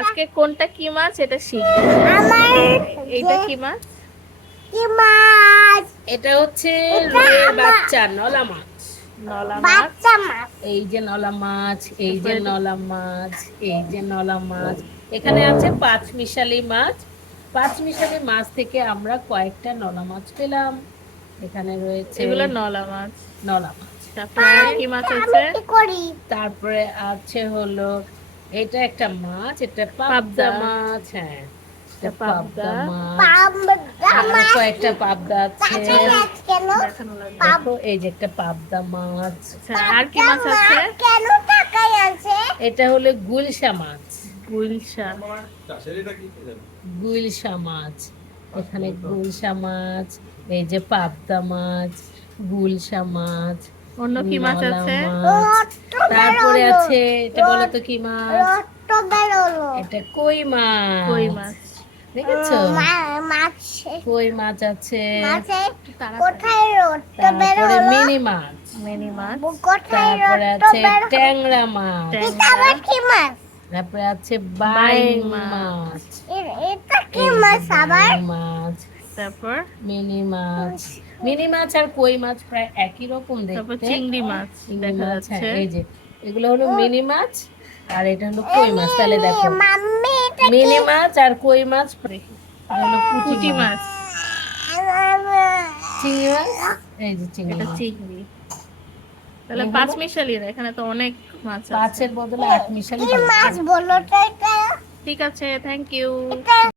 আজকে কোনটা কি মাছ এটা শিখবো। এইটা কি মাছ? এটা হচ্ছে রুইয়ের বাচ্চা নলা মাছ। নলা মাছ। এই যে নলা মাছ, এই যে তারপরে নলা মাছ, এই যে নলা মাছ। এখানে আছে পাঁচমিশালি মাছ। পাঁচমিশালি মাছ থেকে আমরা কয়েকটা নলা মাছ পেলাম। এখানে রয়েছে এগুলো নলা মাছ। নলা মাছ। তারপরে কি মাছ আছে? তারপরে আছে হলো এটা একটা মাছ, এটা পাবদা পাবদা। মাছ। হ্যাঁ, এটা এটা পাবদা। পাবদা মাছ। আরো কয়েকটা পাবদা আছে। দেখানো লাগবে। দেখো এই যে একটা পাবদা মাছ। আচ্ছা, আর কি মাছ আছে? এটা হলো গুলশা মাছ। গুলশা। গুলশা মাছ। এখানে গুলশা মাছ, এই যে পাবদা মাছ, গুলশা মাছ, অন্য কি মাছ নলা আছে? মাছ। তারপরে আছে এটা বলো তো কি মাছ? এটা কই কই মাছ। মাছ। দেখেছো? কই মাছ আছে। তারপরে মিনি মাছ। মিনি মাছ। তারপরে আছে ট্যাংরা মাছ। ট্যাংরা। তারপরে আছে বাইং বাইং মাছ। মাছ। এই যে বাইং মাছ। তারপর মিনি মাছ। মিনি মাছ আর কই মাছ প্রায় একই রকম তারপর দেখতে। চিংড়ি মাছ চিংড়ি দেখা মাছ, হ্যাঁ যাচ্ছে। এই যে এগুলো হলো মিনি মাছ আর এটা হলো কই মাছ। তাহলে দেখো মিনি মাছ আর কই মাছ দেখি। এটা হলো পুঁটি পুঁটি মাছ। মাছ। চিংড়ি মাছ, এই যে চিংড়ি এটা মাছ। চিংড়ি। তাহলে এই পাঁচ হলো মিশালি না, এখানে তো অনেক মাছ আছে। পাঁচের বদলে আট মিশালি হবে। ঠিক আছে, থ্যাংক ইউ।